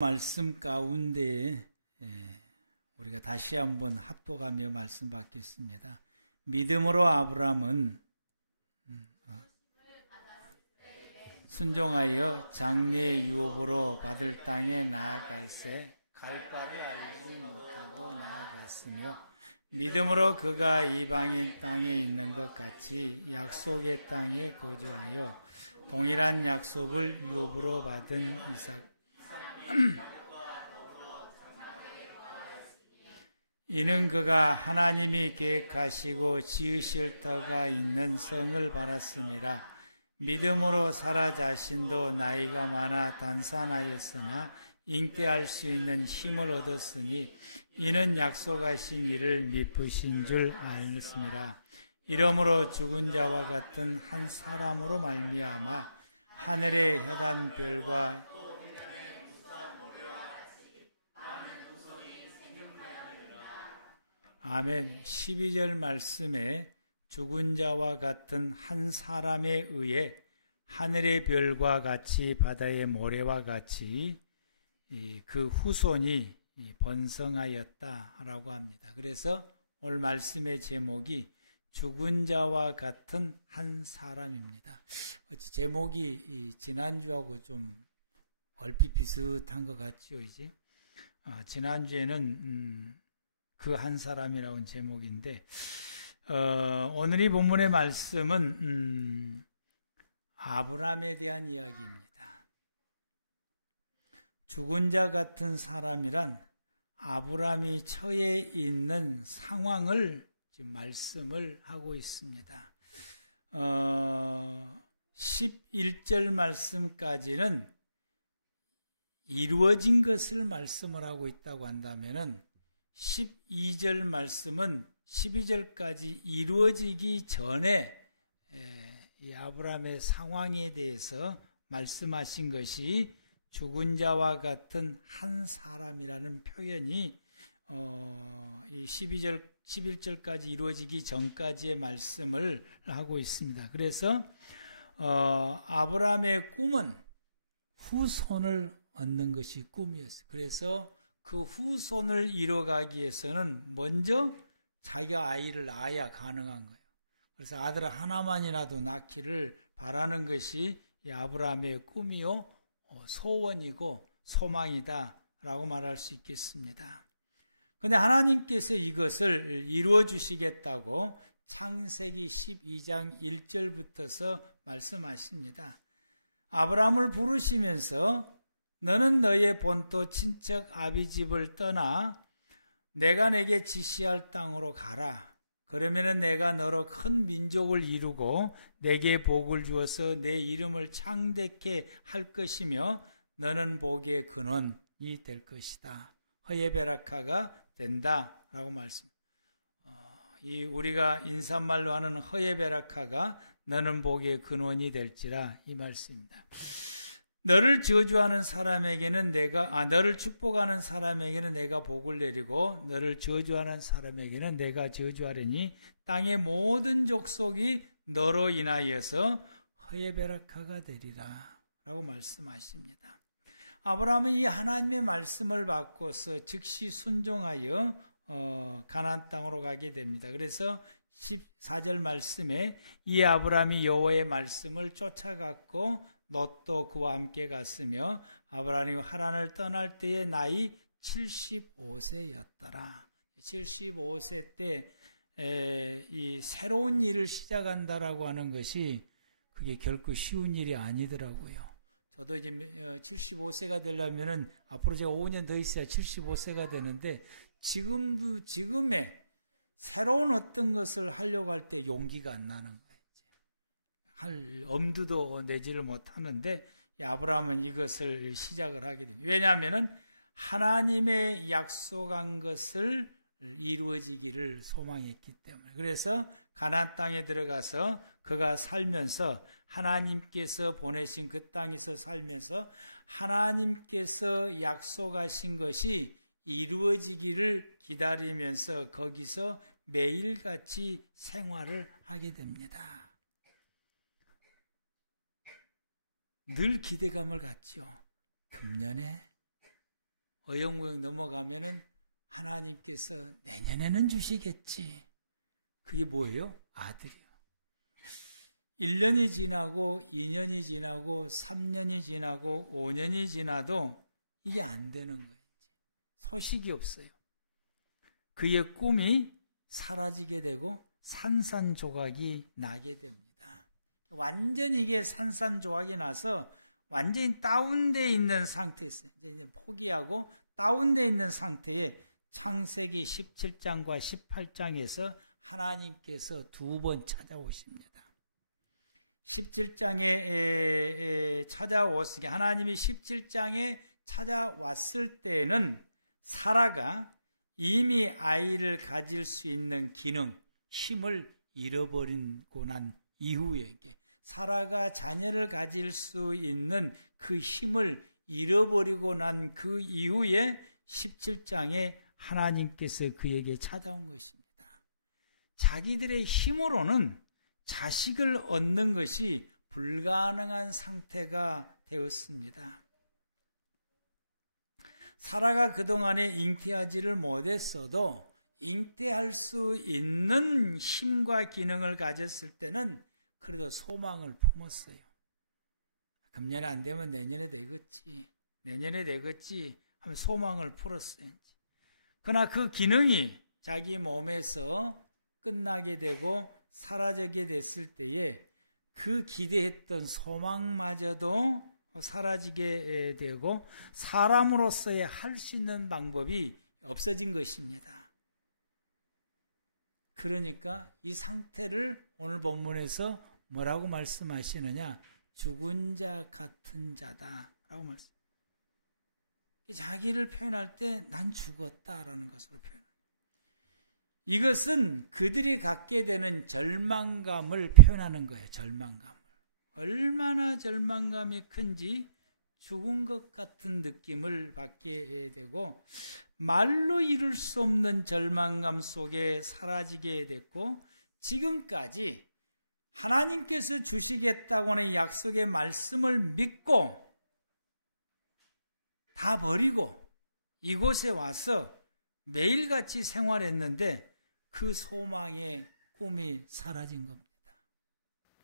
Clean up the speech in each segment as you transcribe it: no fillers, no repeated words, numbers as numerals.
말씀 가운데 우리가 다시 한번 합독하며 말씀 받겠습니다. 믿음으로 아브라함은 순종하여 장래의 유업으로 받을 땅에 나아갈새 갈 바를 알지 못하고 나아갔으며 믿음으로 그가 이방인 땅에 있는 것 같이 약속의 땅에 거주하여 동일한 약속을 유업으로 받은 이삭 이는 그가 하나님이 계획하시고 지으실 터가 있는 성을 바랐습니다. 믿음으로 사라 자신도 나이가 많아 단산하였으나 잉태할 수 있는 힘을 얻었으니 이는 약속하신 이를 미쁘신 줄 알았습니다. 이러므로 죽은 자와 같은 한 사람으로 말미암아 하늘의 혀단 별과 아멘. 12절 말씀에 죽은 자와 같은 한 사람에 의해 하늘의 별과 같이 바다의 모래와 같이 그 후손이 번성하였다라고 합니다. 그래서 오늘 말씀의 제목이 죽은 자와 같은 한 사람입니다. 어찌 제목이 지난주하고 좀 얼핏 비슷한 것 같죠, 이제? 지난주에는 그 한 사람이라는 제목인데 오늘 이 본문의 말씀은 아브라함에 대한 이야기입니다. 죽은 자 같은 사람이란 아브라함이 처해 있는 상황을 지금 말씀을 하고 있습니다. 11절 말씀까지는 이루어진 것을 말씀을 하고 있다고 한다면은 12절 말씀은 12절까지 이루어지기 전에 이 아브라함의 상황에 대해서 말씀하신 것이 죽은 자와 같은 한 사람이라는 표현이 이 11절까지 이루어지기 전까지의 말씀을 하고 있습니다. 그래서 아브라함의 꿈은 후손을 얻는 것이 꿈이었어요. 그래서 그 후손을 이뤄가기 위해서는 먼저 자기가 아이를 낳아야 가능한 거예요. 그래서 아들 하나만이라도 낳기를 바라는 것이 이 아브라함의 꿈이요 소원이고 소망이다라고 말할 수 있겠습니다. 그런데 하나님께서 이것을 이루어 주시겠다고 창세기 12장 1절부터서 말씀하십니다. 아브라함을 부르시면서 너는 너의 본토 친척 아비 집을 떠나 내가 내게 지시할 땅으로 가라. 그러면은 내가 너로 큰 민족을 이루고 내게 복을 주어서 내 이름을 창대케 할 것이며 너는 복의 근원이 될 것이다. 허예베라카가 된다라고 말씀. 이 우리가 인사말로 하는 허예베라카가 너는 복의 근원이 될지라 이 말씀입니다. 너를 저주하는 사람에게는 너를 축복하는 사람에게는 내가 복을 내리고 너를 저주하는 사람에게는 내가 저주하리니 땅의 모든 족속이 너로 인하여서 허예베라카가 되리라 라고 말씀하십니다. 아브라함은 이 하나님의 말씀을 받고서 즉시 순종하여 가나안 땅으로 가게 됩니다. 그래서 14절 말씀에 이 아브라함이 여호와의 말씀을 쫓아갔고 롯도 그와 함께 갔으며 아브라함이 하란을 떠날 때의 나이 75세였더라. 75세 때 이 새로운 일을 시작한다라고 하는 것이 그게 결코 쉬운 일이 아니더라고요. 저도 이제 75세가 되려면은 앞으로 제가 5년 더 있어야 75세가 되는데 지금의 새로운 어떤 것을 하려고 할 때 용기가 안 나는 거예요. 할 엄두도 내지를 못하는데 아브라함은 이것을 시작을 하게 됩니다. 왜냐하면은 하나님의 약속한 것을 이루어지기를 소망했기 때문에. 그래서 가나안 땅에 들어가서 그가 살면서 하나님께서 보내신 그 땅에서 살면서 하나님께서 약속하신 것이 이루어지기를 기다리면서 거기서 매일같이 생활을 하게 됩니다. 늘 기대감을 갖죠. 금년에 어영부영 넘어가면은 하나님께서 내년에는 주시겠지. 그게 뭐예요? 아들이요. 1년이 지나고 2년이 지나고 3년이 지나고 5년이 지나도 이게 안 되는 거예요. 소식이 없어요. 그의 꿈이 사라지게 되고 산산조각이 나게 됩니다. 완전히 이게 산산조각이 나서 완전히 다운되어 있는 상태였어요. 이제 포기하고 다운되어 있는 상태에 창세기 17장과 18장에서 하나님께서 두 번 찾아오십니다. 17장에 찾아왔으니 하나님이 17장에 찾아왔을 때는 사라가 이미 아이를 가질 수 있는 기능, 힘을 잃어버리고 난 이후에 사라가 자녀를 가질 수 있는 그 힘을 잃어버리고 난 그 이후에 17장에 하나님께서 그에게 찾아온 것입니다. 자기들의 힘으로는 자식을 얻는 것이 불가능한 상태가 되었습니다. 사라가 그동안에 잉태하지를 못했어도 잉태할 수 있는 힘과 기능을 가졌을 때는 그래도 소망을 품었어요. 금년에 안 되면 내년에 되겠지. 내년에 되겠지 하면 소망을 풀었어요. 그러나 그 기능이 자기 몸에서 끝나게 되고 사라지게 됐을 때에 그 기대했던 소망마저도 사라지게 되고 사람으로서의 할 수 있는 방법이 없어진 것입니다. 그러니까 이 상태를 오늘 본문에서 뭐라고 말씀하시느냐? 죽은 자 같은 자다라고 말씀. 자기를 표현할 때 난 죽었다라는 것으로 표현합니다. 이것은 그들이 갖게 되는 절망감을 표현하는 거예요. 절망감을. 얼마나 절망감이 큰지 죽은 것 같은 느낌을 받게 되고 말로 이룰 수 없는 절망감 속에 사라지게 됐고 지금까지 하나님께서 주시겠다고 하는 약속의 말씀을 믿고 다 버리고 이곳에 와서 매일같이 생활했는데 그 소망의 꿈이 사라진 겁니다.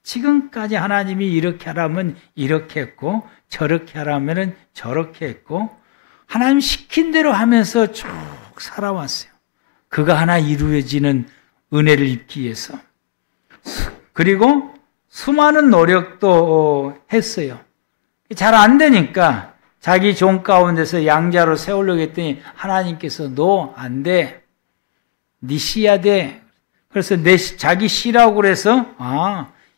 지금까지 하나님이 이렇게 하라면 이렇게 했고 저렇게 하라면 저렇게 했고 하나님 시킨 대로 하면서 쭉 살아왔어요. 그거 하나 이루어지는 은혜를 입기 위해서. 그리고 수많은 노력도 했어요. 잘 안 되니까 자기 종 가운데서 양자로 세우려고 했더니 하나님께서 너 안 돼. 네 씨야 돼. 그래서 자기 씨라고 그래서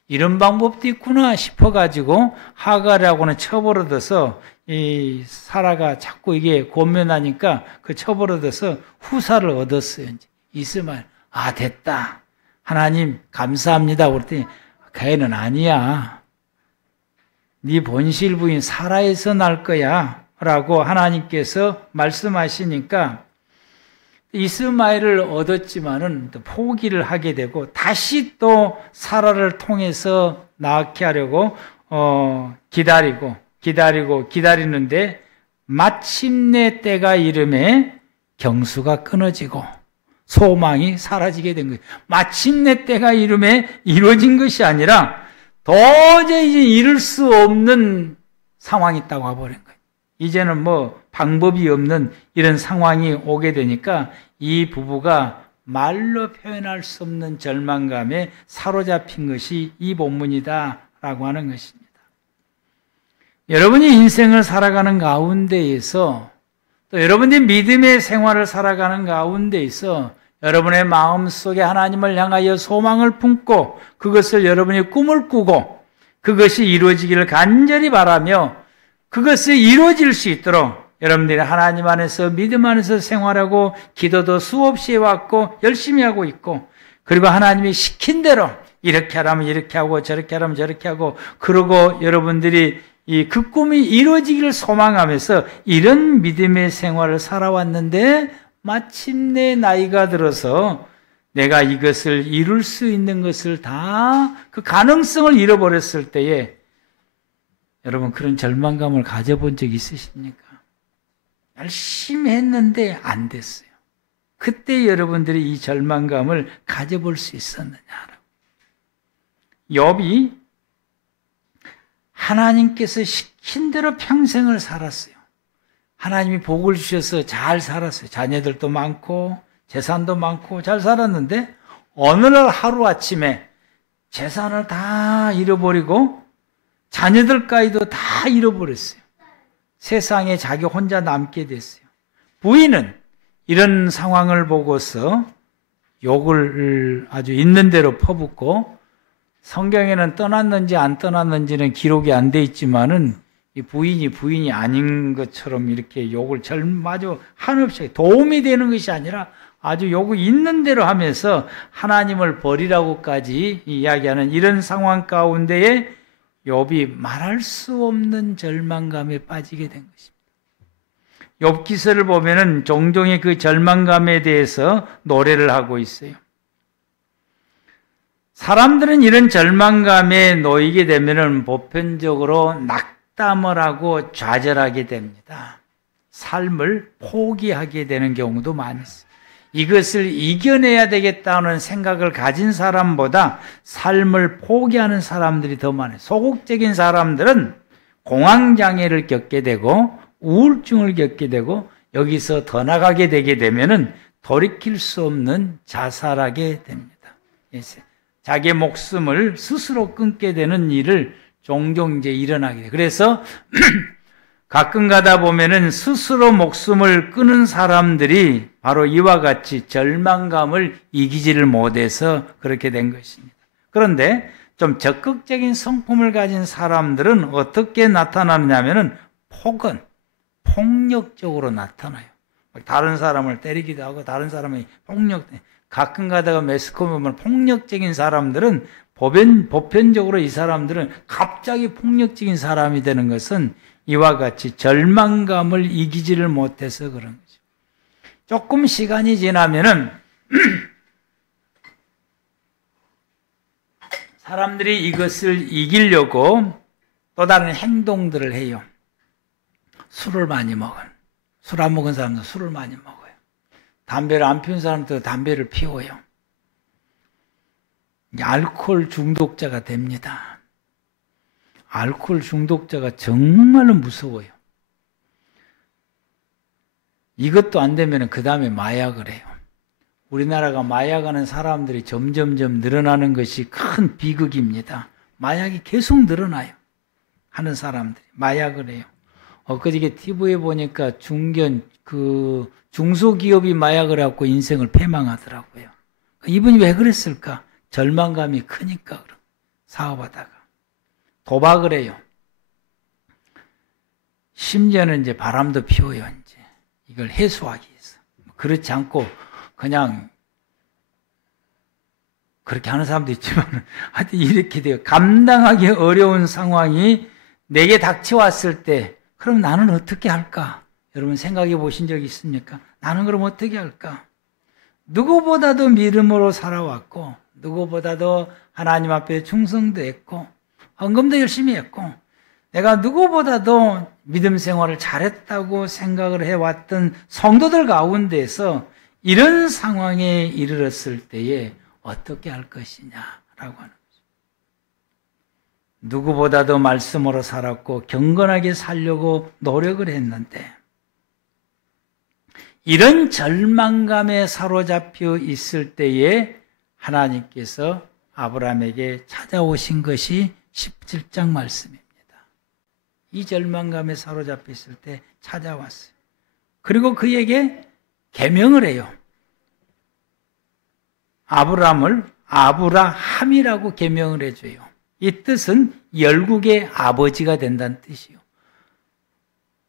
이런 방법도 있구나 싶어가지고 하갈하고는 처벌을 얻어서 이 사라가 자꾸 이게 고면하니까 그 처벌을 얻어서 후사를 얻었어요. 이스마엘 됐다. 하나님 감사합니다. 그랬더니 걔는 아니야. 네 본실 부인 사라에서 날 거야 라고 하나님께서 말씀하시니까 이스마엘을 얻었지만은 포기를 하게 되고 다시 또 사라를 통해서 낳게 하려고 기다리는데 마침내 때가 이름에 경수가 끊어지고 소망이 사라지게 된 거예요. 마침내 때가 이름에 이루어진 것이 아니라 도저히 이제 이룰 수 없는 상황이 딱 와버린 거예요. 이제는 방법이 없는 이런 상황이 오게 되니까 이 부부가 말로 표현할 수 없는 절망감에 사로잡힌 것이 이 본문이다라고 하는 것입니다. 여러분이 인생을 살아가는 가운데에서 또 여러분이 믿음의 생활을 살아가는 가운데에서 여러분의 마음속에 하나님을 향하여 소망을 품고 그것을 여러분이 꿈을 꾸고 그것이 이루어지기를 간절히 바라며 그것이 이루어질 수 있도록 여러분들이 하나님 안에서 믿음 안에서 생활하고 기도도 수없이 해왔고 열심히 하고 있고 그리고 하나님이 시킨 대로 이렇게 하라면 이렇게 하고 저렇게 하라면 저렇게 하고 그러고 여러분들이 그 꿈이 이루어지기를 소망하면서 이런 믿음의 생활을 살아왔는데 마침내 나이가 들어서 내가 이것을 이룰 수 있는 것을 다 그 가능성을 잃어버렸을 때에 여러분 그런 절망감을 가져본 적 있으십니까? 열심히 했는데 안 됐어요. 그때 여러분들이 이 절망감을 가져볼 수 있었느냐라고. 욥이 하나님께서 시킨 대로 평생을 살았어요. 하나님이 복을 주셔서 잘 살았어요. 자녀들도 많고 재산도 많고 잘 살았는데 어느 날 하루아침에 재산을 다 잃어버리고 자녀들까지도 다 잃어버렸어요. 세상에 자기 혼자 남게 됐어요. 부인은 이런 상황을 보고서 욕을 아주 있는 대로 퍼붓고, 성경에는 떠났는지 안 떠났는지는 기록이 안 돼 있지만은 이 부인이 아닌 것처럼 이렇게 욕을 아주 한없이 도움이 되는 것이 아니라 아주 욕을 있는 대로 하면서 하나님을 버리라고까지 이야기하는 이런 상황 가운데에 욥이 말할 수 없는 절망감에 빠지게 된 것입니다. 욥기서를 보면은 종종의 그 절망감에 대해서 노래를 하고 있어요. 사람들은 이런 절망감에 놓이게 되면은 보편적으로 낙담을 하고 좌절하게 됩니다. 삶을 포기하게 되는 경우도 많이 있어요. 이것을 이겨내야 되겠다는 생각을 가진 사람보다 삶을 포기하는 사람들이 더 많아요. 소극적인 사람들은 공황장애를 겪게 되고 우울증을 겪게 되고 여기서 더 나가게 되게 되면은 돌이킬 수 없는 자살하게 됩니다. 자기의 목숨을 스스로 끊게 되는 일을 종종 이제 일어나게 돼요. 그래서 가끔 가다 보면은 스스로 목숨을 끊은 사람들이 바로 이와 같이 절망감을 이기지를 못해서 그렇게 된 것입니다. 그런데 좀 적극적인 성품을 가진 사람들은 어떻게 나타나느냐면은 폭력적으로 나타나요. 다른 사람을 때리기도 하고 다른 사람이 가끔 가다가 매스컴에 보면 폭력적인 사람들은 보편적으로 이 사람들은 갑자기 폭력적인 사람이 되는 것은 이와 같이 절망감을 이기지를 못해서 그런 거죠. 조금 시간이 지나면은 사람들이 이것을 이기려고 또 다른 행동들을 해요. 술을 많이 먹은, 술 안 먹은 사람도 술을 많이 먹어요. 담배를 안 피운 사람도 담배를 피워요. 알코올 중독자가 됩니다. 알코올 중독자가 정말로 무서워요. 이것도 안 되면 그 다음에 마약을 해요. 우리나라가 마약하는 사람들이 점점점 늘어나는 것이 큰 비극입니다. 마약이 계속 늘어나요. 하는 사람들이 마약을 해요. 엊그저께 TV에 보니까 중소기업이 마약을 해갖고 인생을 패망하더라고요. 이분이 왜 그랬을까? 절망감이 크니까 그럼 사업하다가 도박을 해요. 심지어는 이제 바람도 피워요. 이제 이걸 해소하기 위해서. 그렇지 않고 그냥 그렇게 하는 사람도 있지만 하여튼 이렇게 돼요. 감당하기 어려운 상황이 내게 닥쳐왔을 때 그럼 나는 어떻게 할까? 여러분 생각해 보신 적 있습니까? 나는 그럼 어떻게 할까? 누구보다도 믿음으로 살아왔고 누구보다도 하나님 앞에 충성도 했고 헌금도 열심히 했고 내가 누구보다도 믿음 생활을 잘했다고 생각을 해왔던 성도들 가운데서 이런 상황에 이르렀을 때에 어떻게 할 것이냐라고 하는 거죠. 누구보다도 말씀으로 살았고 경건하게 살려고 노력을 했는데 이런 절망감에 사로잡혀 있을 때에 하나님께서 아브라함에게 찾아오신 것이 17장 말씀입니다. 이 절망감에 사로잡혀 있을 때 찾아왔어요. 그리고 그에게 계명을 해요. 아브라함을 아브라함이라고 계명을 해줘요. 이 뜻은 열국의 아버지가 된다는 뜻이요.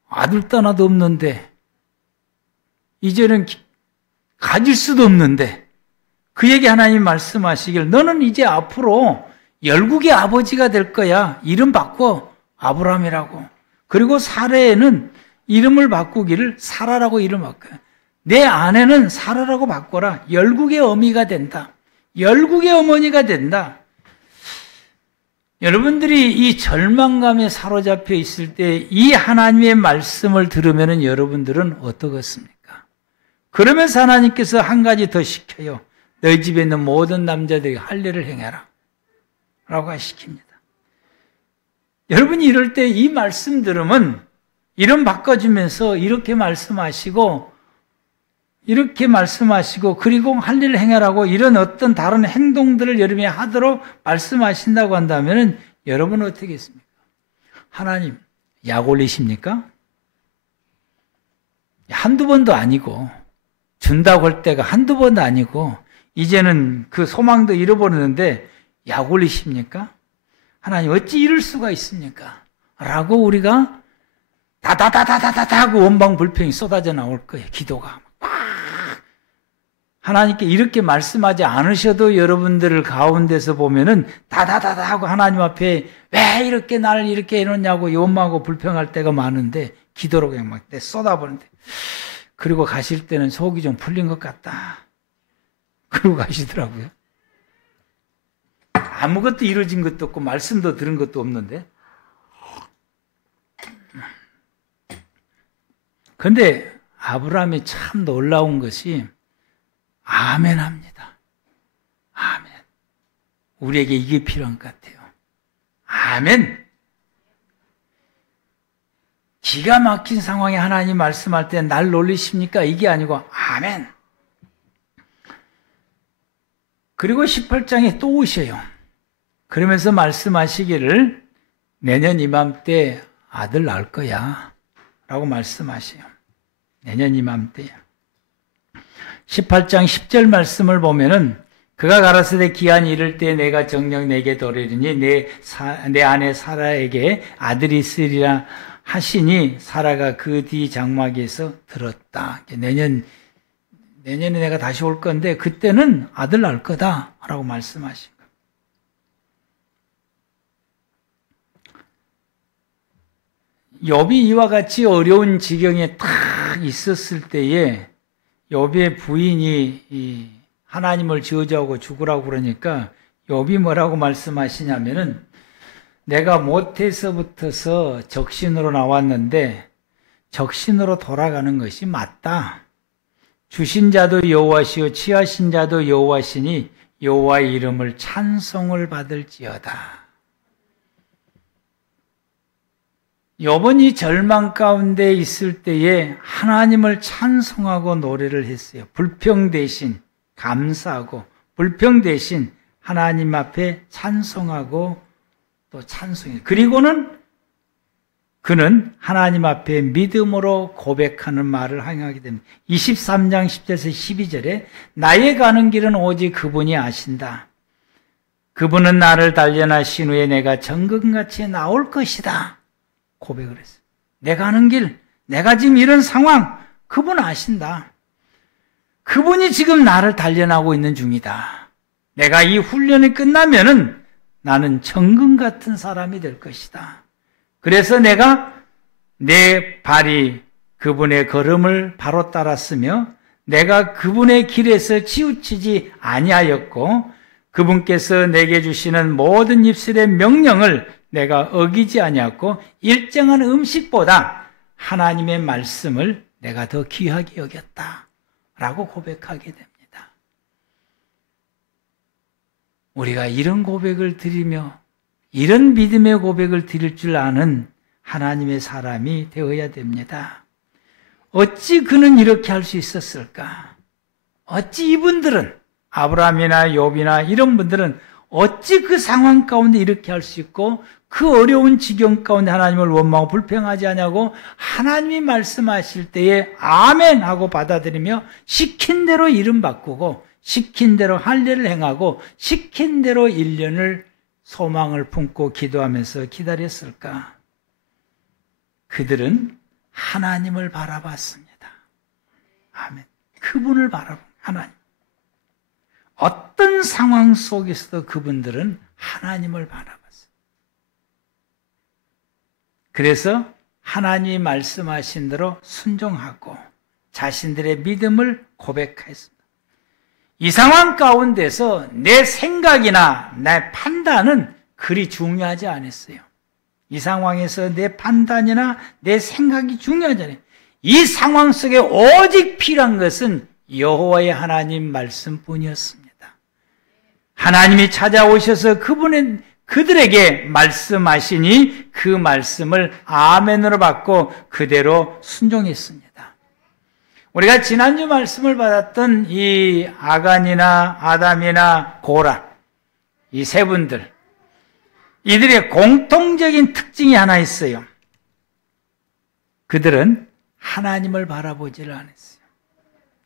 아들 하나도 없는데 이제는 가질 수도 없는데 그에게 하나님 말씀하시길 너는 이제 앞으로 열국의 아버지가 될 거야. 이름 바꿔 아브라함이라고. 그리고 사레에는 이름을 바꾸기를 사라라고 이름 바꿔요. 내 아내는 사라라고 바꿔라. 열국의 어미가 된다. 열국의 어머니가 된다. 여러분들이 이 절망감에 사로잡혀 있을 때 이 하나님의 말씀을 들으면 여러분들은 어떠겠습니까? 그러면서 하나님께서 한 가지 더 시켜요. 너희 집에 있는 모든 남자들이 할례를 행해라 라고 시킵니다. 여러분이 이럴 때 이 말씀 들으면 이름 바꿔주면서 이렇게 말씀하시고 그리고 할례를 행하라고 이런 어떤 다른 행동들을 여러분이 하도록 말씀하신다고 한다면 여러분은 어떻게 했습니까? 하나님 약 올리십니까? 한두 번도 아니고 준다고 할 때가 한두 번도 아니고 이제는 그 소망도 잃어버리는데 약 올리십니까? 하나님 어찌 이럴 수가 있습니까? 라고 우리가 다다다다다다 하고 원방불평이 쏟아져 나올 거예요. 기도가 하나님께 이렇게 말씀하지 않으셔도 여러분들 가운데서 보면은 다다다다 하고 하나님 앞에 왜 이렇게 나를 이렇게 해놓냐고 원망하고 불평할 때가 많은데 기도로 그냥 막 쏟아버리는데 그리고 가실 때는 속이 좀 풀린 것 같다. 그러고 가시더라고요. 아무것도 이루어진 것도 없고 말씀도 들은 것도 없는데. 그런데 아브라함이 참 놀라운 것이 아멘 합니다. 아멘. 우리에게 이게 필요한 것 같아요. 아멘. 기가 막힌 상황에 하나님 말씀할 때 날 놀리십니까? 이게 아니고 아멘. 그리고 18장에 또 오셔요. 그러면서 말씀하시기를 내년 이맘때 아들 낳을 거야 라고 말씀하세요. 내년 이맘때야. 18장 10절 말씀을 보면은 그가 가라사대 기한이 이를 때 내가 정녕 내게 도래리니 내 아내 사라에게 아들이 있으리라 하시니 사라가 그 뒤 장막에서 들었다. 내년에 내가 다시 올 건데 그때는 아들 낳을 거다라고 말씀하신 거예요. 욥이 이와 같이 어려운 지경에 딱 있었을 때에 욥의 부인이 하나님을 저주하고 죽으라고 그러니까 욥이 뭐라고 말씀하시냐면은 내가 모태에서부터서 적신으로 나왔는데 적신으로 돌아가는 것이 맞다. 주신 자도 여호와시요 취하신 자도 여호와시니 여호와의 이름을 찬송을 받을지어다. 욥은 절망 가운데 있을 때에 하나님을 찬송하고 노래를 했어요. 불평 대신 감사하고 불평 대신 하나님 앞에 찬송하고 또 찬송해요. 그리고는 그는 하나님 앞에 믿음으로 고백하는 말을 행하게 됩니다. 23장 10절에서 12절에 나의 가는 길은 오직 그분이 아신다. 그분은 나를 단련하신 후에 내가 정금같이 나올 것이다. 고백을 했어요. 내가 가는 길, 내가 지금 이런 상황, 그분 아신다. 그분이 지금 나를 단련하고 있는 중이다. 내가 이 훈련이 끝나면은 나는 정금 같은 사람이 될 것이다. 그래서 내가 내 발이 그분의 걸음을 바로 따랐으며 내가 그분의 길에서 치우치지 아니하였고 그분께서 내게 주시는 모든 입술의 명령을 내가 어기지 아니하고 일정한 음식보다 하나님의 말씀을 내가 더 귀하게 여겼다 라고 고백하게 됩니다. 우리가 이런 고백을 드리며 이런 믿음의 고백을 드릴 줄 아는 하나님의 사람이 되어야 됩니다. 어찌 그는 이렇게 할 수 있었을까? 어찌 이분들은 아브라함이나 욥이나 이런 분들은 어찌 그 상황 가운데 이렇게 할 수 있고 그 어려운 지경 가운데 하나님을 원망하고 불평하지 않냐고 하나님이 말씀하실 때에 아멘 하고 받아들이며 시킨 대로 이름 바꾸고 시킨 대로 할례를 행하고 시킨 대로 1년을 소망을 품고 기도하면서 기다렸을까? 그들은 하나님을 바라봤습니다. 아멘. 그분을 바라본 하나님. 어떤 상황 속에서도 그분들은 하나님을 바라봤어요. 그래서 하나님이 말씀하신 대로 순종하고 자신들의 믿음을 고백했습니다. 이 상황 가운데서 내 생각이나 내 판단은 그리 중요하지 않았어요. 이 상황에서 내 판단이나 내 생각이 중요하지 않아요. 이 상황 속에 오직 필요한 것은 여호와의 하나님 말씀뿐이었습니다. 하나님이 찾아오셔서 그들에게 말씀하시니 그 말씀을 아멘으로 받고 그대로 순종했습니다. 우리가 지난주 말씀을 받았던 이 아간이나 아담이나 고라, 이 세 분들, 이들의 공통적인 특징이 하나 있어요. 그들은 하나님을 바라보지를 않았어요.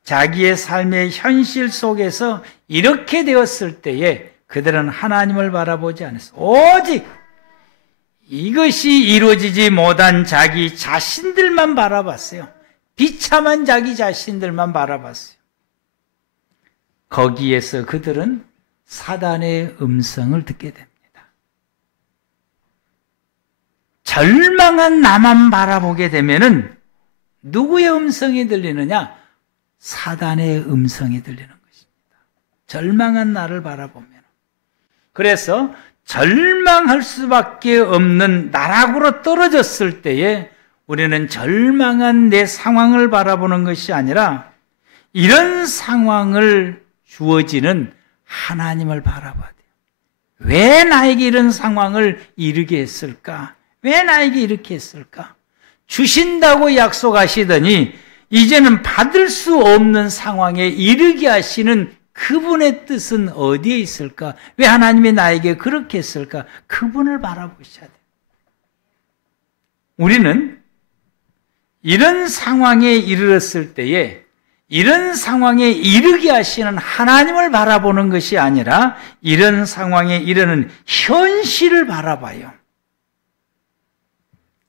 자기의 삶의 현실 속에서 이렇게 되었을 때에 그들은 하나님을 바라보지 않았어요. 오직 이것이 이루어지지 못한 자기 자신들만 바라봤어요. 비참한 자기 자신들만 바라봤어요. 거기에서 그들은 사단의 음성을 듣게 됩니다. 절망한 나만 바라보게 되면은 누구의 음성이 들리느냐? 사단의 음성이 들리는 것입니다. 절망한 나를 바라보면. 그래서 절망할 수밖에 없는 나락으로 떨어졌을 때에 우리는 절망한 내 상황을 바라보는 것이 아니라 이런 상황을 주어지는 하나님을 바라봐야 돼요. 왜 나에게 이런 상황을 이르게 했을까? 왜 나에게 이렇게 했을까? 주신다고 약속하시더니 이제는 받을 수 없는 상황에 이르게 하시는 그분의 뜻은 어디에 있을까? 왜 하나님이 나에게 그렇게 했을까? 그분을 바라보셔야 돼요. 우리는 이런 상황에 이르렀을 때에 이런 상황에 이르게 하시는 하나님을 바라보는 것이 아니라 이런 상황에 이르는 현실을 바라봐요.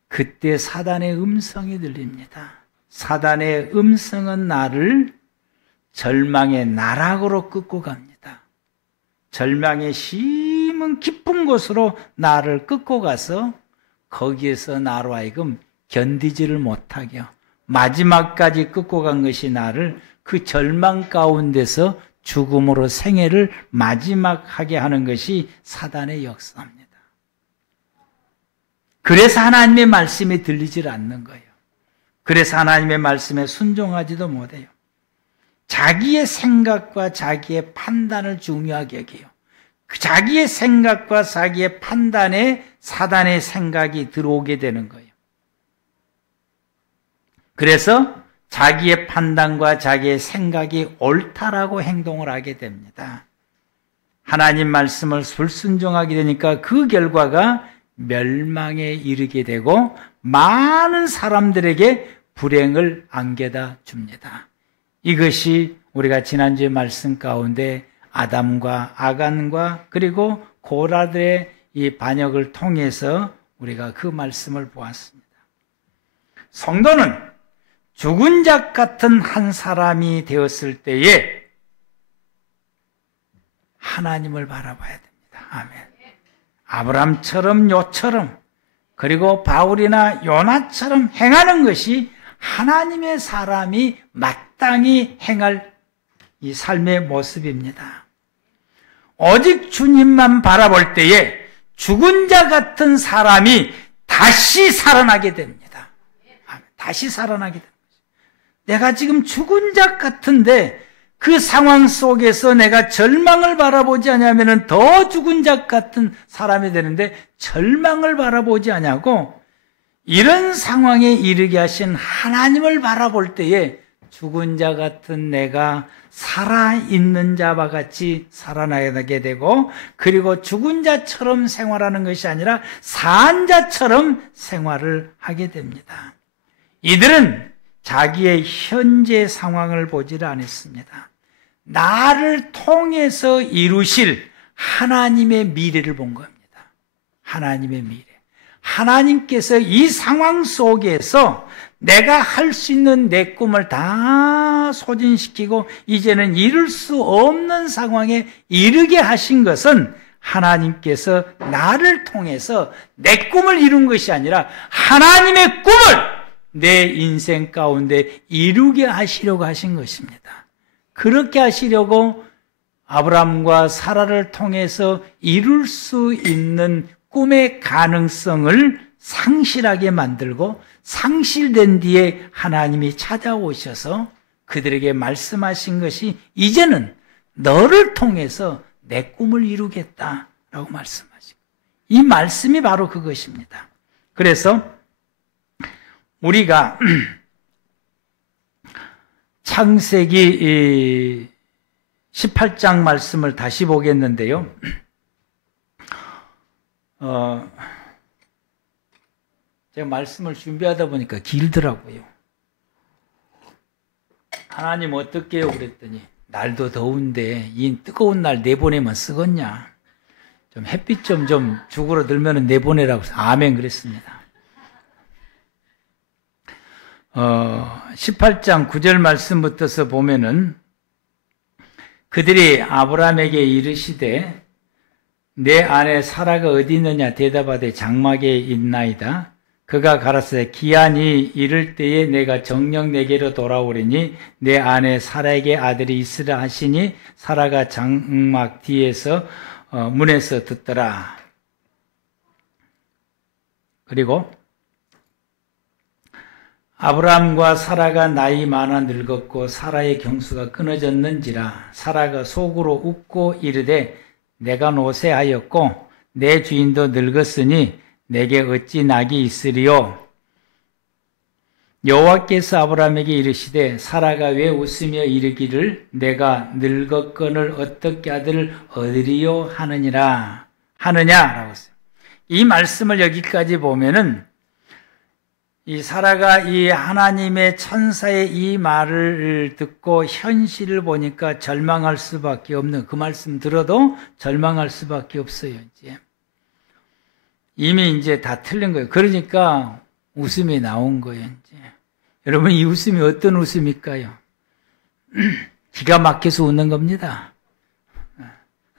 그때 사단의 음성이 들립니다. 사단의 음성은 나를 절망의 나락으로 끌고 갑니다. 절망의 심은 깊은 곳으로 나를 끌고 가서 거기에서 나로 하여금 견디지를 못하게 마지막까지 끌고 간 것이 나를 그 절망 가운데서 죽음으로 생애를 마지막하게 하는 것이 사단의 역사입니다. 그래서 하나님의 말씀이 들리질 않는 거예요. 그래서 하나님의 말씀에 순종하지도 못해요. 자기의 생각과 자기의 판단을 중요하게 여겨요. 자기의 생각과 자기의 판단에 사단의 생각이 들어오게 되는 거예요. 그래서 자기의 판단과 자기의 생각이 옳다라고 행동을 하게 됩니다. 하나님 말씀을 불순종하게 되니까 그 결과가 멸망에 이르게 되고 많은 사람들에게 불행을 안겨다 줍니다. 이것이 우리가 지난주의 말씀 가운데 아담과 아간과 그리고 고라들의 이 반역을 통해서 우리가 그 말씀을 보았습니다. 성도는 죽은 자 같은 한 사람이 되었을 때에 하나님을 바라봐야 됩니다. 아멘. 아브람처럼 욥처럼 그리고 바울이나 요나처럼 행하는 것이 하나님의 사람이 마땅히 행할 이 삶의 모습입니다. 오직 주님만 바라볼 때에 죽은 자 같은 사람이 다시 살아나게 됩니다. 다시 살아나게 됩니다. 내가 지금 죽은 자 같은데 그 상황 속에서 내가 절망을 바라보지 않으면 더 죽은 자 같은 사람이 되는데 절망을 바라보지 않냐고 이런 상황에 이르게 하신 하나님을 바라볼 때에 죽은 자 같은 내가 살아있는 자와 같이 살아나게 되고 그리고 죽은 자처럼 생활하는 것이 아니라 산 자처럼 생활을 하게 됩니다. 이들은 자기의 현재 상황을 보지를 않았습니다. 나를 통해서 이루실 하나님의 미래를 본 겁니다. 하나님의 미래. 하나님께서 이 상황 속에서 내가 할 수 있는 내 꿈을 다 소진시키고 이제는 이룰 수 없는 상황에 이르게 하신 것은 하나님께서 나를 통해서 내 꿈을 이룬 것이 아니라 하나님의 꿈을 내 인생 가운데 이루게 하시려고 하신 것입니다. 그렇게 하시려고 아브라함과 사라를 통해서 이룰 수 있는 꿈의 가능성을 상실하게 만들고 상실된 뒤에 하나님이 찾아오셔서 그들에게 말씀하신 것이 이제는 너를 통해서 내 꿈을 이루겠다라고 말씀하시고 이 말씀이 바로 그것입니다. 그래서 우리가 창세기 18장 말씀을 다시 보겠는데요. 제가 말씀을 준비하다 보니까 길더라고요. 하나님 어떻게 해요? 그랬더니 날도 더운데 이 뜨거운 날 내보내면 쓰겄냐? 좀 햇빛 좀 죽으러들면 내보내라고 해서 아멘 그랬습니다. 18장 9절 말씀부터서 보면은 그들이 아브라함에게 이르시되 내 아내 사라가 어디 있느냐 대답하되 장막에 있나이다. 그가 가라사대 기한이 이를 때에 내가 정녕 내게로 돌아오리니 내 아내 사라에게 아들이 있으라 하시니 사라가 장막 뒤에서 문에서 듣더라. 그리고 아브라함과 사라가 나이 많아 늙었고 사라의 경수가 끊어졌는지라 사라가 속으로 웃고 이르되 내가 노쇠하였고 내 주인도 늙었으니 내게 어찌 낙이 있으리요? 여호와께서 아브라함에게 이르시되 사라가 왜 웃으며 이르기를 내가 늙었거늘 어떻게 아들을 얻으리요 하느냐라고 했어요. 이 말씀을 여기까지 보면은 이 사라가 이 하나님의 천사의 이 말을 듣고 현실을 보니까 절망할 수밖에 없는 그 말씀 들어도 절망할 수밖에 없어요. 이미 이제 다 틀린 거예요. 그러니까 웃음이 나온 거예요. 이제 여러분 이 웃음이 어떤 웃음일까요? 기가 막혀서 웃는 겁니다.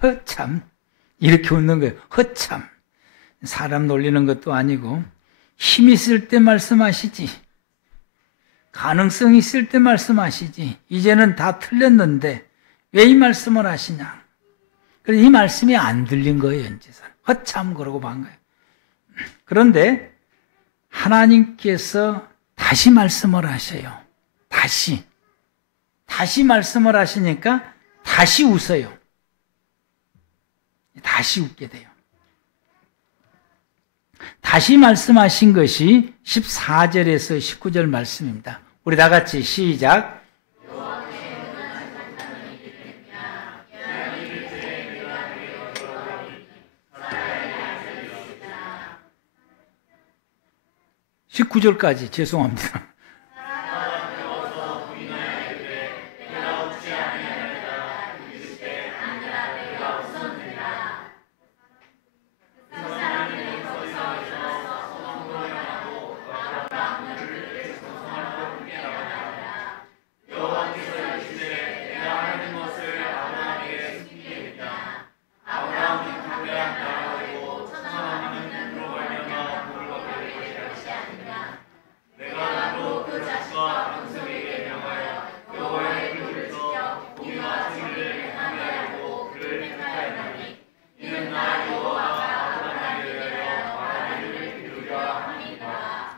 허참 이렇게 웃는 거예요. 허참 사람 놀리는 것도 아니고 힘 있을 때 말씀하시지. 가능성 있을 때 말씀하시지. 이제는 다 틀렸는데 왜 이 말씀을 하시냐. 그래서 이 말씀이 안 들린 거예요. 이제 허참 그러고 만 거예요. 그런데 하나님께서 다시 말씀을 하셔요. 다시 말씀을 하시니까 다시 웃어요. 다시 웃게 돼요. 다시 말씀하신 것이 14절에서 19절 말씀입니다. 우리 다 같이 시작. 19절까지 죄송합니다.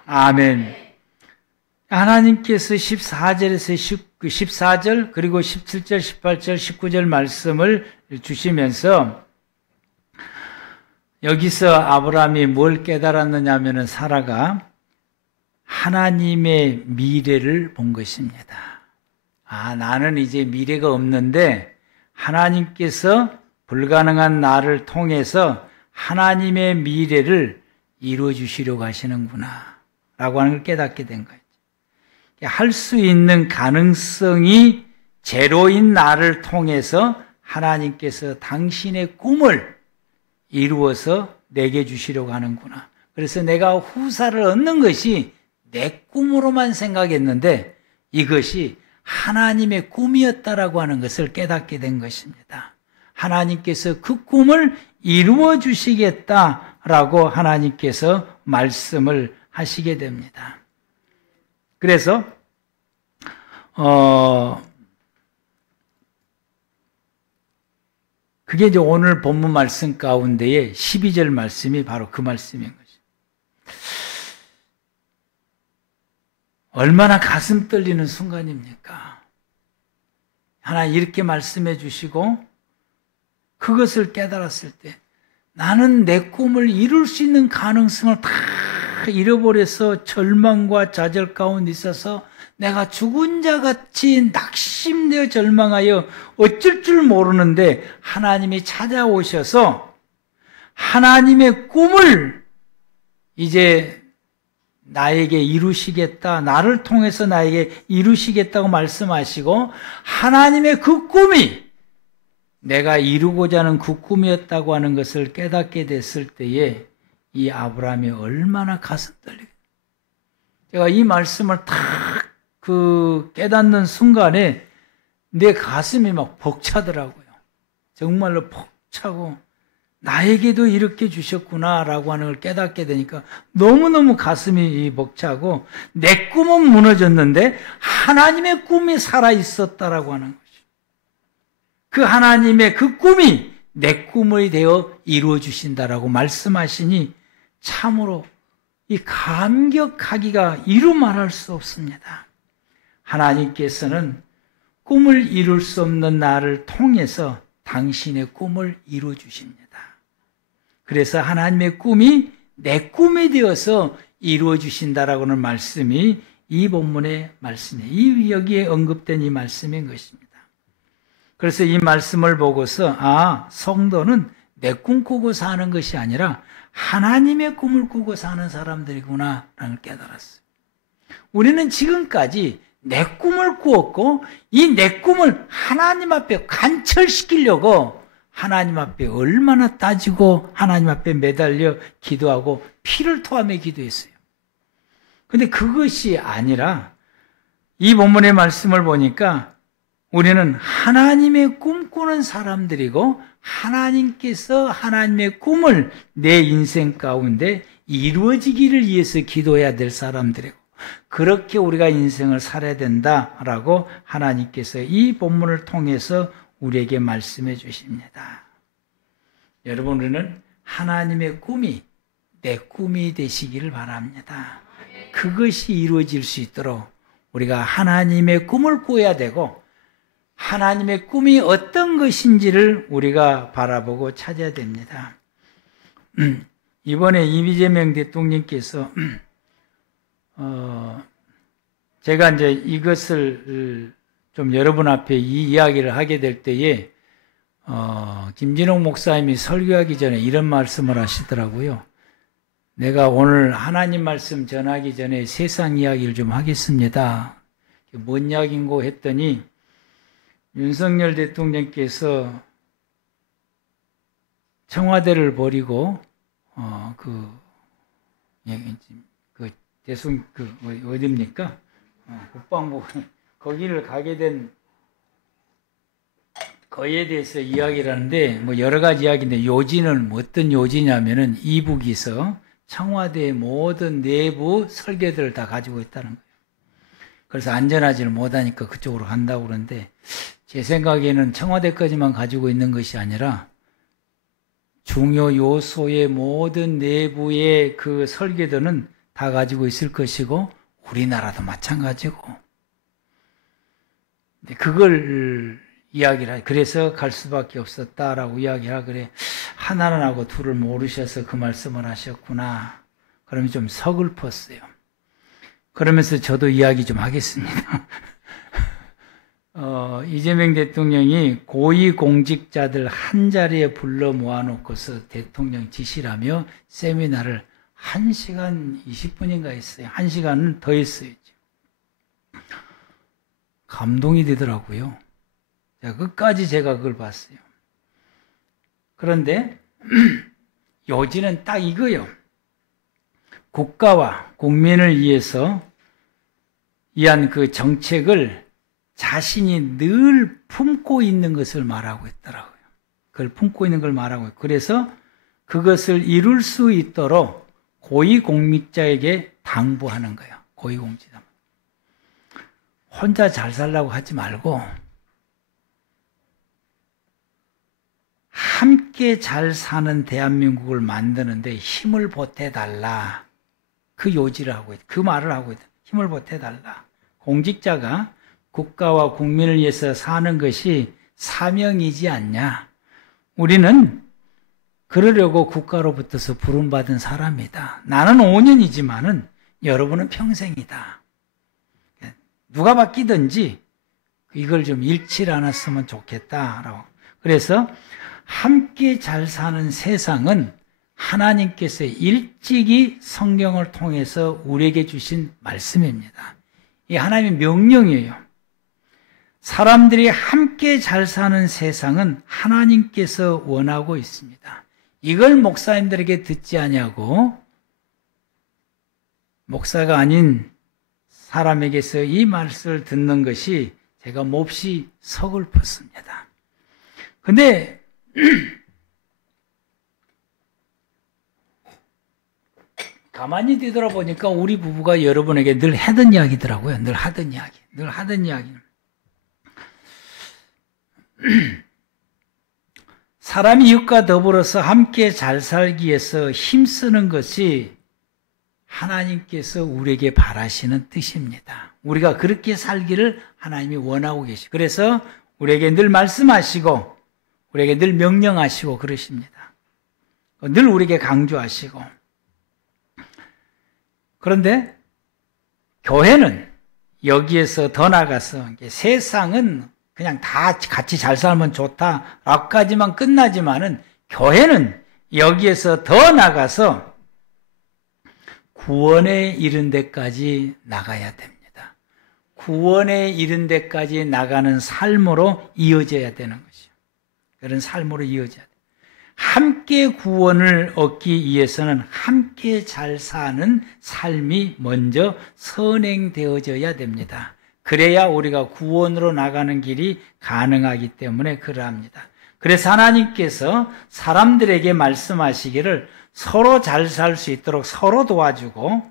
아멘. 하나님께서 14절에서 14절 그리고 17절, 18절, 19절 말씀을 주시면서 여기서 아브라함이 뭘 깨달았느냐 하면은 사라가 하나님의 미래를 본 것입니다. 나는 이제 미래가 없는데 하나님께서 불가능한 나를 통해서 하나님의 미래를 이루어 주시려고 하시는구나 라고 하는 걸 깨닫게 된 거예요. 할 수 있는 가능성이 제로인 나를 통해서 하나님께서 당신의 꿈을 이루어서 내게 주시려고 하는구나. 그래서 내가 후사를 얻는 것이 내 꿈으로만 생각했는데 이것이 하나님의 꿈이었다라고 하는 것을 깨닫게 된 것입니다. 하나님께서 그 꿈을 이루어 주시겠다라고 하나님께서 말씀을 하시게 됩니다. 그래서 그게 이제 오늘 본문 말씀 가운데의 12절 말씀이 바로 그 말씀인 거죠. 얼마나 가슴 떨리는 순간입니까? 하나님 이렇게 말씀해 주시고 그것을 깨달았을 때 나는 내 꿈을 이룰 수 있는 가능성을 다 잃어버려서 절망과 좌절 가운데 있어서 내가 죽은 자 같이 낙심되어 절망하여 어쩔 줄 모르는데 하나님이 찾아오셔서 하나님의 꿈을 이제 나에게 이루시겠다, 나를 통해서 나에게 이루시겠다고 말씀하시고 하나님의 그 꿈이 내가 이루고자 하는 그 꿈이었다고 하는 것을 깨닫게 됐을 때에 이 아브라함이 얼마나 가슴 떨리게. 제가 이 말씀을 탁 깨닫는 순간에 내 가슴이 막 벅차더라고요. 정말로 벅차고 나에게도 이렇게 주셨구나라고 하는 걸 깨닫게 되니까 너무너무 가슴이 벅차고 내 꿈은 무너졌는데 하나님의 꿈이 살아있었다라고 하는 거죠. 그 하나님의 그 꿈이 내 꿈이 되어 이루어 주신다라고 말씀하시니 참으로 이 감격하기가 이루 말할 수 없습니다. 하나님께서는 꿈을 이룰 수 없는 나를 통해서 당신의 꿈을 이루어 주십니다. 그래서 하나님의 꿈이 내 꿈이 되어서 이루어 주신다라고 하는 말씀이 이 본문의 말씀이에요. 여기에 언급된 이 말씀인 것입니다. 그래서 이 말씀을 보고서 성도는 내 꿈 꾸고 사는 것이 아니라 하나님의 꿈을 꾸고 사는 사람들이구나 라는 걸 깨달았어요. 우리는 지금까지 내 꿈을 꾸었고 이 내 꿈을 하나님 앞에 관철시키려고 하나님 앞에 얼마나 따지고 하나님 앞에 매달려 기도하고 피를 토하며 기도했어요. 그런데 그것이 아니라 이 본문의 말씀을 보니까 우리는 하나님의 꿈꾸는 사람들이고 하나님께서 하나님의 꿈을 내 인생 가운데 이루어지기를 위해서 기도해야 될 사람들이고 그렇게 우리가 인생을 살아야 된다라고 하나님께서 이 본문을 통해서 우리에게 말씀해 주십니다. 여러분, 우리는 하나님의 꿈이 내 꿈이 되시기를 바랍니다. 그것이 이루어질 수 있도록 우리가 하나님의 꿈을 꾸어야 되고 하나님의 꿈이 어떤 것인지를 우리가 바라보고 찾아야 됩니다. 이번에 이재명 대통령께서 제가 이제 이것을 좀 여러분 앞에 이 이야기를 하게 될 때에 김진홍 목사님이 설교하기 전에 이런 말씀을 하시더라고요. 내가 오늘 하나님 말씀 전하기 전에 세상 이야기를 좀 하겠습니다. 뭔 이야기인고 했더니 윤석열 대통령께서 청와대를 버리고 어디입니까? 국방부 거기를 가게 된 거기에 대해서 이야기를 하는데 뭐 여러 가지 이야기인데 요지는 어떤 요지냐면은 이북에서 청와대의 모든 내부 설계들을 다 가지고 있다는 거예요. 그래서 안전하지를 못하니까 그쪽으로 간다고 그러는데 제 생각에는 청와대까지만 가지고 있는 것이 아니라 중요 요소의 모든 내부의 그 설계도는 다 가지고 있을 것이고 우리나라도 마찬가지고 그걸 이야기를 하 그래서 갈 수밖에 없었다라고 이야기하라 그래 하나는 하고 둘을 모르셔서 그 말씀을 하셨구나. 그러면 좀 서글펐어요. 그러면서 저도 이야기 좀 하겠습니다. 이재명 대통령이 고위공직자들 한 자리에 불러 모아놓고서 대통령 지시라며 세미나를 1시간 20분인가 했어요. 1시간은 더 했어요. 감동이 되더라고요. 끝까지 제가 그걸 봤어요. 그런데 요지는 딱 이거요. 국가와 국민을 위해서 위한 그 정책을 자신이 늘 품고 있는 것을 말하고 있더라고요. 그걸 품고 있는 걸 말하고 있고 그래서 그것을 이룰 수 있도록 고위공직자에게 당부하는 거예요. 고위공직자. 혼자 잘 살라고 하지 말고 함께 잘 사는 대한민국을 만드는데 힘을 보태달라. 그 요지를 하고 있다. 그 말을 하고 있다. 힘을 보태달라. 공직자가 국가와 국민을 위해서 사는 것이 사명이지 않냐. 우리는 그러려고 국가로부터서 부름받은 사람이다. 나는 5년이지만은 여러분은 평생이다. 누가 바뀌든지 이걸 좀 잃지 않았으면 좋겠다라고. 그래서 함께 잘 사는 세상은 하나님께서 일찍이 성경을 통해서 우리에게 주신 말씀입니다. 이 하나님의 명령이에요. 사람들이 함께 잘 사는 세상은 하나님께서 원하고 있습니다. 이걸 목사님들에게 듣지 아니하고 목사가 아닌 사람에게서 이 말씀을 듣는 것이 제가 몹시 서글펐습니다. 근데 가만히 뒤돌아보니까 우리 부부가 여러분에게 늘 하던 이야기더라고요. 늘 하던 이야기. 사람이 이웃과 더불어서 함께 잘 살기 위해서 힘쓰는 것이 하나님께서 우리에게 바라시는 뜻입니다. 우리가 그렇게 살기를 하나님이 원하고 계시고, 그래서 우리에게 늘 말씀하시고 우리에게 늘 명령하시고 그러십니다. 늘 우리에게 강조하시고. 그런데 교회는 여기에서 더 나가서 세상은 그냥 다 같이 잘 살면 좋다라고까지만 끝나지만은 교회는 여기에서 더 나가서 구원에 이른 데까지 나가야 됩니다. 구원에 이른 데까지 나가는 삶으로 이어져야 되는 것이죠. 그런 삶으로 이어져야 돼요. 함께 구원을 얻기 위해서는 함께 잘 사는 삶이 먼저 선행되어져야 됩니다. 그래야 우리가 구원으로 나가는 길이 가능하기 때문에 그러합니다. 그래서 하나님께서 사람들에게 말씀하시기를 서로 잘 살 수 있도록 서로 도와주고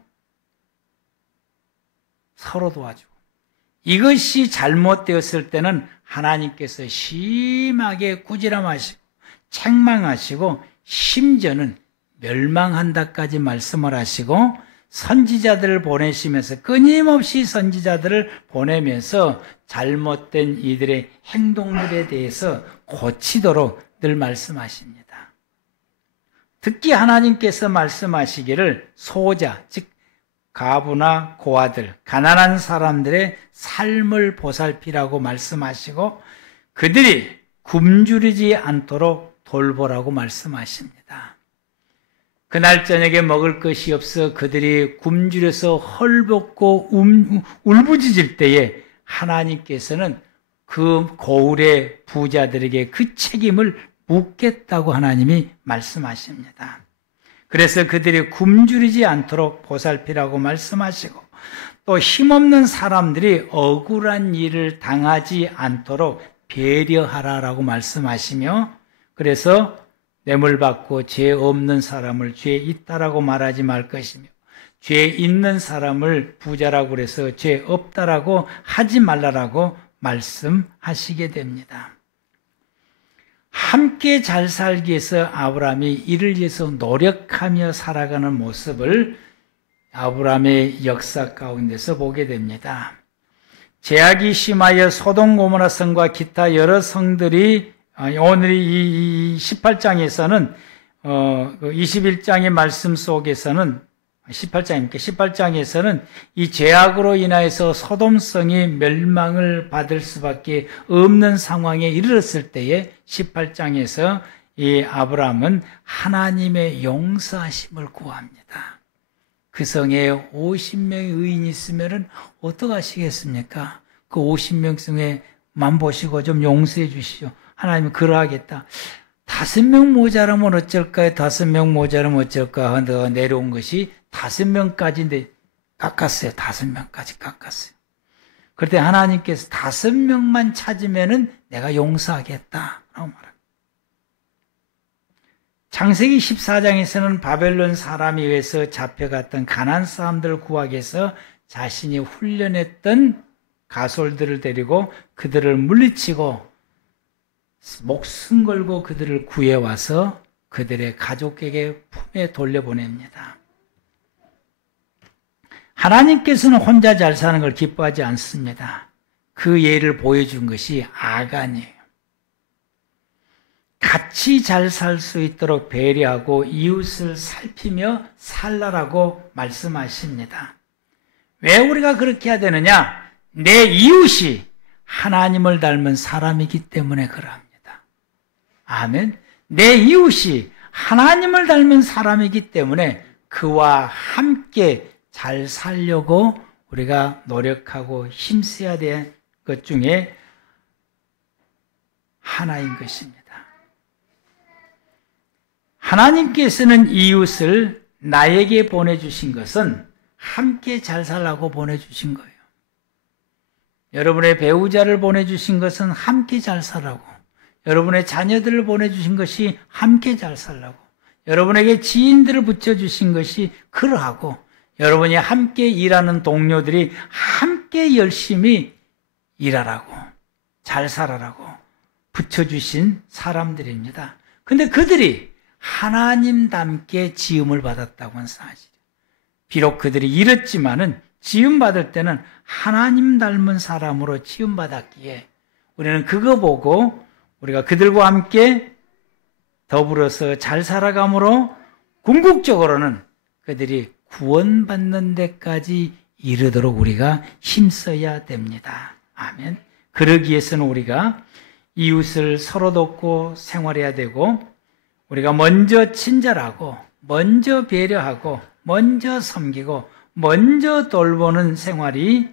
이것이 잘못되었을 때는 하나님께서 심하게 꾸지람하시고 책망하시고 심지어는 멸망한다까지 말씀을 하시고 선지자들을 보내시면서 끊임없이 선지자들을 보내면서 잘못된 이들의 행동들에 대해서 고치도록 늘 말씀하십니다. 특히 하나님께서 말씀하시기를 소자, 즉 가부나 고아들, 가난한 사람들의 삶을 보살피라고 말씀하시고 그들이 굶주리지 않도록 돌보라고 말씀하십니다. 그날 저녁에 먹을 것이 없어 그들이 굶주려서 헐벗고 울부짖을 때에 하나님께서는 그 고울의 부자들에게 그 책임을 묻겠다고 하나님이 말씀하십니다. 그래서 그들이 굶주리지 않도록 보살피라고 말씀하시고 또 힘없는 사람들이 억울한 일을 당하지 않도록 배려하라라고 말씀하시며 그래서 뇌물 받고 죄 없는 사람을 죄 있다라고 말하지 말 것이며 죄 있는 사람을 부자라고 그래서 죄 없다라고 하지 말라라고 말씀하시게 됩니다. 함께 잘 살기 위해서 아브라함이 이를 위해서 노력하며 살아가는 모습을 아브라함의 역사 가운데서 보게 됩니다. 죄악이 심하여 소돔 고모라 성과 기타 여러 성들이 오늘 이 18장에서는 21장의 말씀 속에서는 18장에서는 이 죄악으로 인하여서 소돔성이 멸망을 받을 수밖에 없는 상황에 이르렀을 때에 18장에서 이 아브라함은 하나님의 용서하심을 구합니다. 그 성에 50명의 의인이 있으면 어떡하시겠습니까? 그 50명 중에만 보시고 좀 용서해 주시오. 하나님은 그러하겠다. 5명 모자라면 어쩔까요? 5명 모자라면 어쩔까? 하다 내려온 것이 5명까지인데 깎았어요. 5명까지 깎았어요. 그때 하나님께서 5명만 찾으면은 내가 용서하겠다. 라고 말합니다. 창세기 14장에서는 바벨론 사람에 의해서 잡혀갔던 가나안 사람들을 구하기 위해서 자신이 훈련했던 가솔들을 데리고 그들을 물리치고 목숨 걸고 그들을 구해와서 그들의 가족에게 품에 돌려보냅니다. 하나님께서는 혼자 잘 사는 걸 기뻐하지 않습니다. 그 예를 보여준 것이 아간이에요. 같이 잘 살 수 있도록 배려하고 이웃을 살피며 살라라고 말씀하십니다. 왜 우리가 그렇게 해야 되느냐? 내 이웃이 하나님을 닮은 사람이기 때문에 그러합니다. 아멘. 내 이웃이 하나님을 닮은 사람이기 때문에 그와 함께 잘 살려고 우리가 노력하고 힘써야 될 것 중에 하나인 것입니다. 하나님께서는 이웃을 나에게 보내주신 것은 함께 잘 살라고 보내주신 거예요. 여러분의 배우자를 보내주신 것은 함께 잘 살라고, 여러분의 자녀들을 보내주신 것이 함께 잘 살라고, 여러분에게 지인들을 붙여주신 것이 그러하고, 여러분이 함께 일하는 동료들이 함께 열심히 일하라고, 잘 살아라고 붙여주신 사람들입니다. 근데 그들이 하나님답게 지음을 받았다고 하는 사실. 비록 그들이 이렇지만은 지음받을 때는 하나님 닮은 사람으로 지음받았기에 우리는 그거 보고 우리가 그들과 함께 더불어서 잘 살아감으로 궁극적으로는 그들이 구원받는 데까지 이르도록 우리가 힘써야 됩니다. 아멘. 그러기 위해서는 우리가 이웃을 서로 돕고 생활해야 되고, 우리가 먼저 친절하고, 먼저 배려하고, 먼저 섬기고, 먼저 돌보는 생활이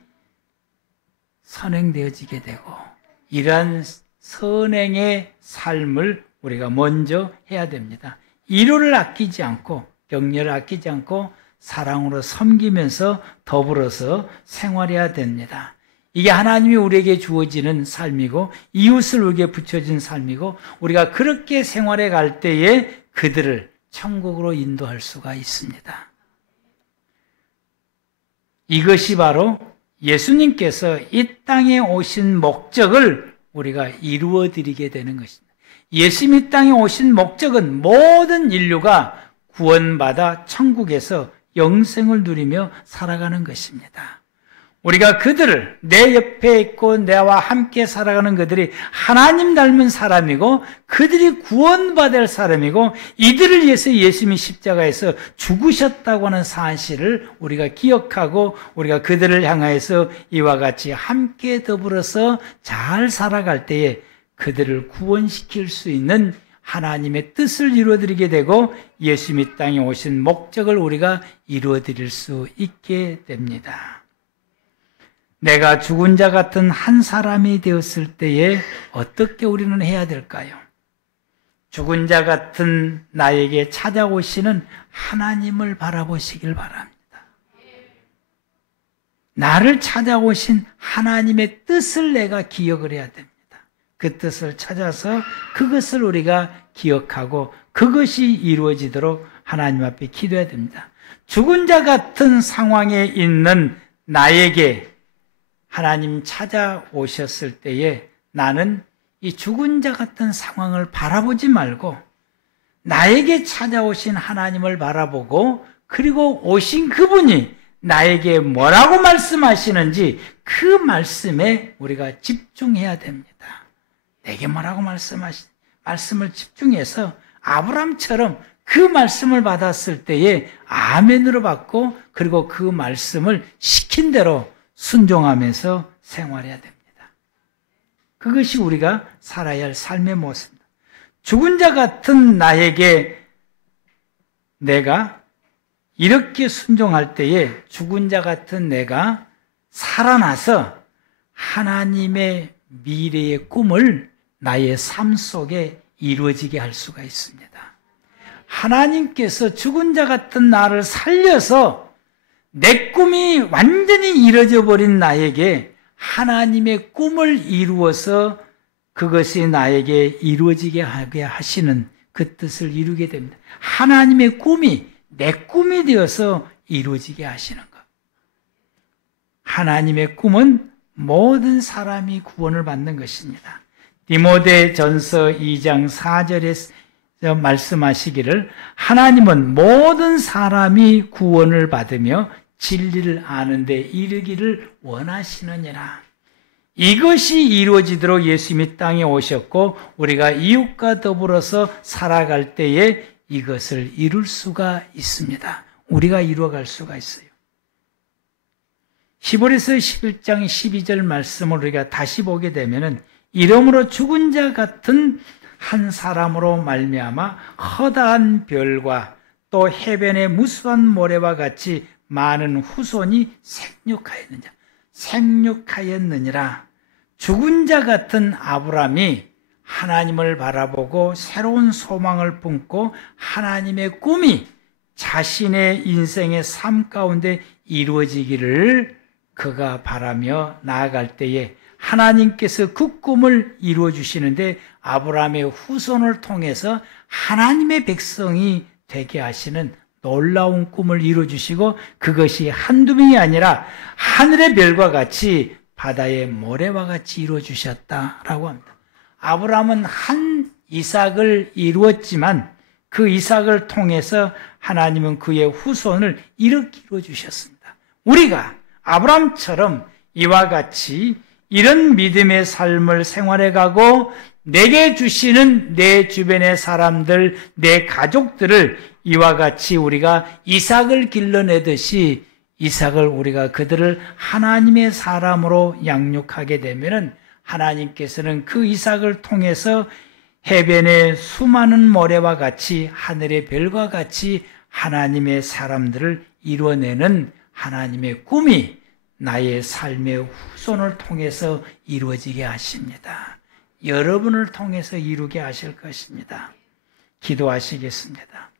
선행되어지게 되고, 이러한 선행의 삶을 우리가 먼저 해야 됩니다. 일요를 아끼지 않고, 격려를 아끼지 않고, 사랑으로 섬기면서 더불어서 생활해야 됩니다. 이게 하나님이 우리에게 주어지는 삶이고 이웃을 우리에게 붙여진 삶이고, 우리가 그렇게 생활해 갈 때에 그들을 천국으로 인도할 수가 있습니다. 이것이 바로 예수님께서 이 땅에 오신 목적을 우리가 이루어드리게 되는 것입니다. 예수님 이 땅에 오신 목적은 모든 인류가 구원받아 천국에서 영생을 누리며 살아가는 것입니다. 우리가 그들을, 내 옆에 있고 내와 함께 살아가는 그들이 하나님 닮은 사람이고 그들이 구원받을 사람이고 이들을 위해서 예수님이 십자가에서 죽으셨다고 하는 사실을 우리가 기억하고 우리가 그들을 향하여서 이와 같이 함께 더불어서 잘 살아갈 때에 그들을 구원시킬 수 있는 하나님의 뜻을 이루어드리게 되고 예수님 이 땅에 오신 목적을 우리가 이루어드릴 수 있게 됩니다. 내가 죽은 자 같은 한 사람이 되었을 때에 어떻게 우리는 해야 될까요? 죽은 자 같은 나에게 찾아오시는 하나님을 바라보시길 바랍니다. 나를 찾아오신 하나님의 뜻을 내가 기억을 해야 됩니다. 그 뜻을 찾아서 그것을 우리가 기억하고 그것이 이루어지도록 하나님 앞에 기도해야 됩니다. 죽은 자 같은 상황에 있는 나에게 하나님 찾아오셨을 때에 나는 이 죽은 자 같은 상황을 바라보지 말고 나에게 찾아오신 하나님을 바라보고 그리고 오신 그분이 나에게 뭐라고 말씀하시는지 그 말씀에 우리가 집중해야 됩니다. 내게 뭐라고 말씀을 집중해서 아브라함처럼 그 말씀을 받았을 때에 아멘으로 받고 그리고 그 말씀을 시킨 대로 순종하면서 생활해야 됩니다. 그것이 우리가 살아야 할 삶의 모습입니다. 죽은 자 같은 나에게 내가 이렇게 순종할 때에 죽은 자 같은 내가 살아나서 하나님의 미래의 꿈을 나의 삶 속에 이루어지게 할 수가 있습니다. 하나님께서 죽은 자 같은 나를 살려서 내 꿈이 완전히 이루어져 버린 나에게 하나님의 꿈을 이루어서 그것이 나에게 이루어지게 하게 하시는 그 뜻을 이루게 됩니다. 하나님의 꿈이 내 꿈이 되어서 이루어지게 하시는 것. 하나님의 꿈은 모든 사람이 구원을 받는 것입니다. 디모데전서 2장 4절에 말씀하시기를 하나님은 모든 사람이 구원을 받으며 진리를 아는 데 이르기를 원하시느니라. 이것이 이루어지도록 예수님이 땅에 오셨고 우리가 이웃과 더불어서 살아갈 때에 이것을 이룰 수가 있습니다. 우리가 이루어갈 수가 있어요. 히브리서 11장 12절 말씀을 우리가 다시 보게 되면은 이러므로 죽은 자 같은 한 사람으로 말미암아 허다한 별과 또 해변의 무수한 모래와 같이 많은 후손이 생육하였느니라. 죽은 자 같은 아브라함이 하나님을 바라보고 새로운 소망을 품고 하나님의 꿈이 자신의 인생의 삶 가운데 이루어지기를 그가 바라며 나아갈 때에 하나님께서 그 꿈을 이루어 주시는데 아브라함의 후손을 통해서 하나님의 백성이 되게 하시는 놀라운 꿈을 이루어 주시고 그것이 한두 명이 아니라 하늘의 별과 같이 바다의 모래와 같이 이루어 주셨다라고 합니다. 아브라함은 한 이삭을 이루었지만 그 이삭을 통해서 하나님은 그의 후손을 이렇게 이루어 주셨습니다. 우리가 아브라함처럼 이와 같이 이런 믿음의 삶을 생활해 가고 내게 주시는 내 주변의 사람들, 내 가족들을 이와 같이 우리가 이삭을 길러내듯이 이삭을 우리가 그들을 하나님의 사람으로 양육하게 되면은 하나님께서는 그 이삭을 통해서 해변의 수많은 모래와 같이 하늘의 별과 같이 하나님의 사람들을 이루어내는 하나님의 꿈이 나의 삶의 후손을 통해서 이루어지게 하십니다. 여러분을 통해서 이루게 하실 것입니다. 기도하시겠습니다.